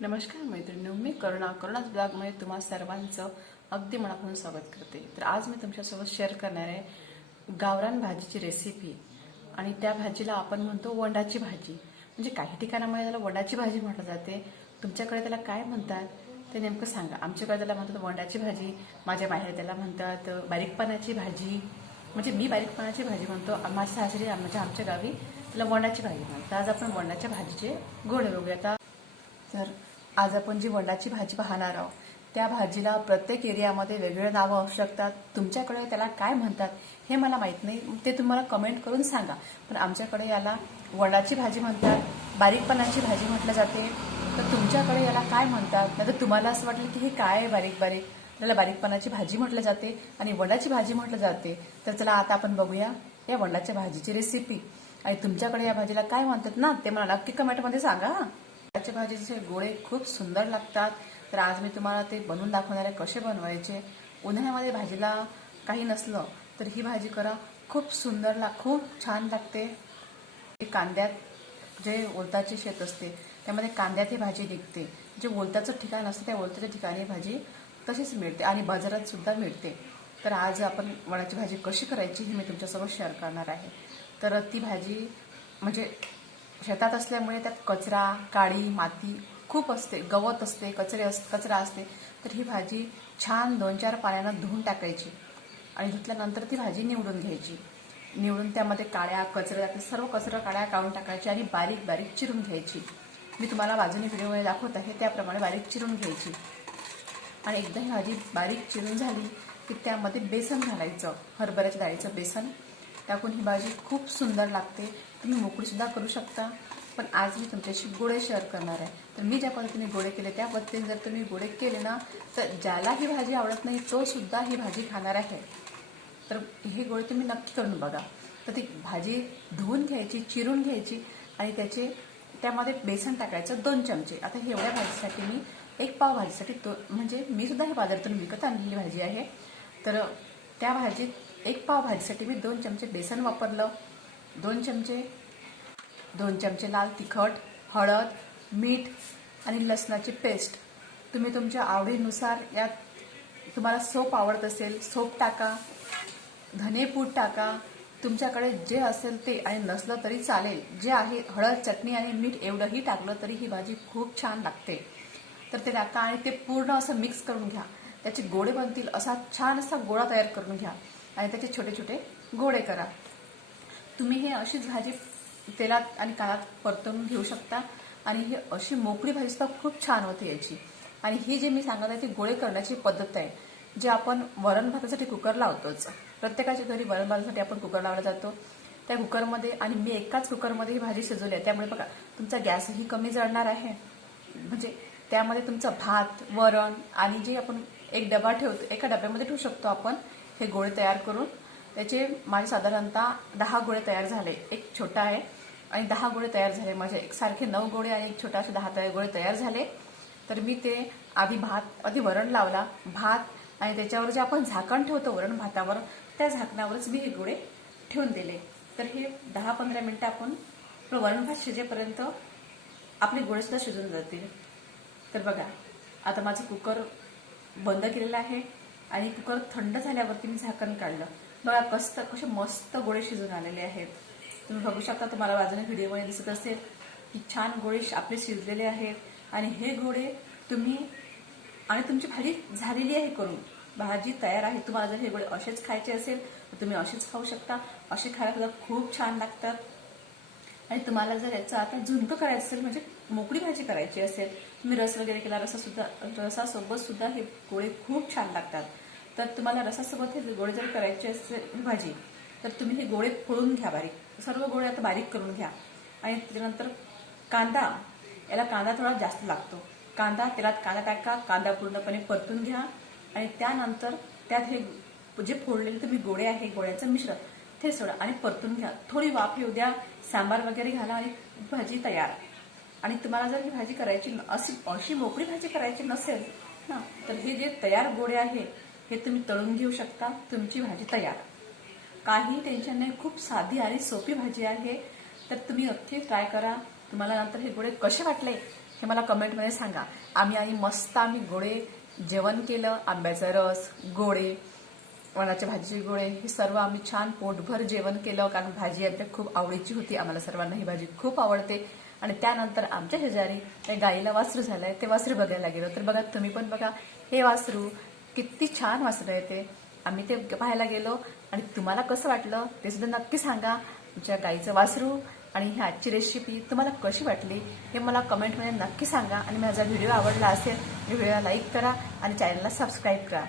नमस्कार मैत्रिणी मी करुणा करुणाच ब्लॉगमध्ये तुम्हा सर्वांचं अगदी मनापासून स्वागत करते. तर आज मी तुमच्यासोबत शेअर करणार आहे गावरान भाजीची रेसिपी आणि त्या भाजीला आपण म्हणतो वंडाची भाजी. म्हणजे काही ठिकाणामध्ये त्याला वंडाची भाजी म्हटलं जाते. तुमच्याकडे त्याला काय म्हणतात ते नेमकं सांगा. आमच्याकडे त्याला म्हणतात वंडाची भाजी. माझ्या माहेर त्याला म्हणतात बारीकपणाची भाजी. म्हणजे मी बारीकपणाची भाजी म्हणतो. माझ्या सासरी म्हणजे आमच्या गावी त्याला वंडाची भाजी म्हणतात. आज आपण वंडाच्या भाजीचे गोडे बघूया आता तर आज आपण जी वंडाची भाजी पाहणार आहोत त्या भाजीला प्रत्येक एरियामध्ये वेगवेगळे नावं असू शकतात. तुमच्याकडे त्याला काय म्हणतात हे मला माहीत नाही. ते तुम्हाला कमेंट करून सांगा. पण आमच्याकडे याला वडाची भाजी म्हणतात बारीकपणाची भाजी म्हटलं जाते. तर तुमच्याकडे याला काय म्हणतात? नाही तर तुम्हाला असं वाटलं की हे काय आहे बारीक बारीक? त्याला बारीकपणाची भाजी म्हटलं जाते आणि वडाची भाजी म्हटलं जाते. तर चला आता आपण बघूया या वडाच्या भाजीची रेसिपी आणि तुमच्याकडे या भाजीला काय म्हणतात ना ते मला नक्की कमेंटमध्ये सांगा हा. भाजीचे गोळे खूप सुंदर लागतात. तर आज मी तुम्हाला ते बनवून दाखवणार आहे कसे बनवायचे उन्हाळ्यामध्ये भाजीला काही नसलं तर ही भाजी करा. खूप सुंदर लाग खूप छान लागते. कांद्यात जे ओलताचे शेत असते त्यामध्ये कांद्यात ही भाजी निघते. जे ओलताचं ठिकाण असतं त्या ओलताच्या ठिकाणी भाजी तशीच मिळते आणि बाजारात सुद्धा मिळते. तर आज आपण वडाची भाजी कशी करायची हे मी तुमच्यासोबत शेअर करणार आहे. तर ती भाजी म्हणजे शेतात असल्यामुळे त्यात कचरा काळी माती खूप असते गवत असते कचरे अस कचरा असते. तर ही भाजी छान दोन चार पाण्यानं धुवून टाकायची आणि धुतल्यानंतर ती भाजी निवडून घ्यायची. निवडून त्यामध्ये काळ्या कचऱ्या सर्व कचरा काळ्या काढून टाकायची आणि बारीक बारीक चिरून घ्यायची. मी तुम्हाला बाजूने व्हिडिओमध्ये दाखवत आहे त्याप्रमाणे बारीक चिरून घ्यायची. आणि एकदा ही भाजी बारीक चिरून झाली की त्यामध्ये बेसन घालायचं हरभऱ्याच्या डाळीचं बेसन टाकून ही भाजी खूप सुंदर लागते. तुम्ही मोकळीसुद्धा करू शकता. पण आज मी तुमच्याशी गोळे शेअर करणार आहे. तर मी ज्या पद्धतीने गोळे केले त्या पद्धतीने जर तुम्ही गोळे केले ना तर ज्याला ही भाजी आवडत नाही तो सुद्धा ही भाजी खाणार आहे. तर हे गोळे तुम्ही नक्की करून बघा. तर ती भाजी धुवून घ्यायची चिरून घ्यायची आणि त्याचे त्यामध्ये बेसन टाकायचं दोन चमचे. आता हे एवढ्या भाजीसाठी मी एक पाव भाजीसाठी तो म्हणजे मी सुद्धा हे बाजारातून विकत आणलेली भाजी आहे. तर त्या भाजीत एक पाव भाजीसाठी मी दोन चमचे बेसन वापरलं. दोन चमचे दोन चमचे लाल तिखट हळद मीठ आणि लसणाची पेस्ट. तुम्ही तुमच्या आवडीनुसार यात तुम्हाला सोप आवडत असेल सोप टाका धनेपूड टाका. तुमच्याकडे जे असेल ते आणि नसलं तरी चालेल. जे आहे हळद चटणी आणि मीठ एवढंही टाकलं तरी ही भाजी खूप छान लागते. तर ते टाका आणि ते पूर्ण असं मिक्स करून घ्या. त्याचे गोळे बनतील असा छान असा गोळा तयार करून घ्या. आणि त्याचे छोटे छोटे गोळे करा. तुम्ही हे अशीच भाजी तेलात आणि कानात परतवून घेऊ शकता आणि ही अशी मोकळी भाजी सुद्धा खूप छान होते याची. आणि ही जे मी सांगत आहे ती गोळे करण्याची पद्धत आहे जे आपण वरण भातासाठी कुकर लावतोच. प्रत्येकाच्या घरी वरण भातासाठी आपण कुकर लावला जातो. त्या कुकरमध्ये आणि मी एकाच कुकरमध्ये ही भाजी शिजवली आहे. त्यामुळे बघा तुमचा गॅसही कमी जळणार आहे. म्हणजे त्यामध्ये तुमचा भात वरण आणि जे आपण एक डबा ठेवतो एका डब्यामध्ये ठेवू शकतो आपण हे गोळे तयार करून. त्याचे माझे साधारणतः दहा गोळे तयार झाले एक छोटा आहे आणि दहा गोळे तयार झाले. माझे एक सारखे नऊ गोळे आणि एक छोटा असे दहा तयार गोळे तयार झाले. तर मी ते आधी भात आधी वरण लावला. भात आणि त्याच्यावर जे आपण झाकण ठेवतो वरण भातावर त्या झाकणावरच मी हे गोळे ठेवून दिले. तर हे दहा पंधरा मिनटं आपण वरण भात शिजेपर्यंत आपले गोळेसुद्धा शिजून जातील. तर बघा आता माझं कुकर बंद केलेलं आहे. आणि कुकर थंड झाल्यावरती मी झाकण काढलं. बघा कस्त कसे मस्त गोळे शिजून आलेले आहेत. तुम्ही बघू शकता तुम्हाला बाजूने व्हिडिओमध्ये दिसत असेल की छान गोळे श- आपले शिजलेले आहेत. आणि हे गोळे तुम्ही आणि तुमची भाजी झालेली आहे करून. भाजी तयार आहे. तुम्हाला जर हे गोळे असेच खायचे असेल तर तुम्ही असेच खाऊ शकता. असे खायला सुद्धा खूप छान लागतात. आणि तुम्हाला जर याचं आता झुणकं करायचं असेल म्हणजे मोकळी भाजी करायची असेल तुम्ही रस वगैरे केला रसा सुद्धा रसासोबत सुद्धा हे गोळे खूप छान लागतात. तर तुम्हाला रसासोबत हे गोळे जर करायचे असेल भाजी तर तुम्ही हे गोळे फोडून घ्या बारीक. सर्व गोळे आता बारीक करून घ्या. आणि त्याच्यानंतर कांदा याला कांदा थोडा जास्त लागतो. कांदा तेलात कांदा टाका कांदा पूर्णपणे परतून घ्या. आणि त्यानंतर त्यात हे जे फोडलेले तुम्ही गोळे आहे गोळ्याचं मिश्रण ते सोडा आणि परतून घ्या. थोडी वाफ येऊ द्या सांबार वगैरे घाला आणि भाजी तयार. आणि तुम्हाला जर ही भाजी करायची न- अशी अशी मोकळी भाजी करायची नसेल ना तर हे जे तयार गोळे आहे हे तुम्ही तळून घेऊ शकता तुमची भाजी तयार. काही टेन्शन नाही खूप साधी आणि सोपी भाजी आहे तर तुम्ही नक्की ट्राय करा. तुम्हाला नंतर हे गोळे कसे वाटले हे मला कमेंटमध्ये सांगा. आम्ही आणि मस्त आम्ही गोडे जेवण केलं आंब्याचा रस गोडे वणाच्या भाजीचे गोळे हे सर्व आम्ही छान पोटभर जेवण केलं कारण भाजी आमच्या खूप आवडीची होती. आम्हाला सर्वांना ही भाजी खूप आवडते. आणि त्यानंतर आमच्या शेजारी त्या गाईला वासरू झालंय. ते वासरू बघायला गेलो. तर बघा तुम्ही पण बघा. हे वासरू किती छान वासरू आहे ते. आम्ही ते पाहायला गेलो. आणि तुम्हाला कसं वाटलं ते सुद्धा नक्की सांगा. आमच्या गाईचं वासरू आणि ही आजची रेसिपी तुम्हाला कशी वाटली हे मला कमेंटमध्ये नक्की सांगा. आणि माझा व्हिडिओ आवडला असेल व्हिडिओला लाईक करा आणि चॅनलला सबस्क्राईब करा.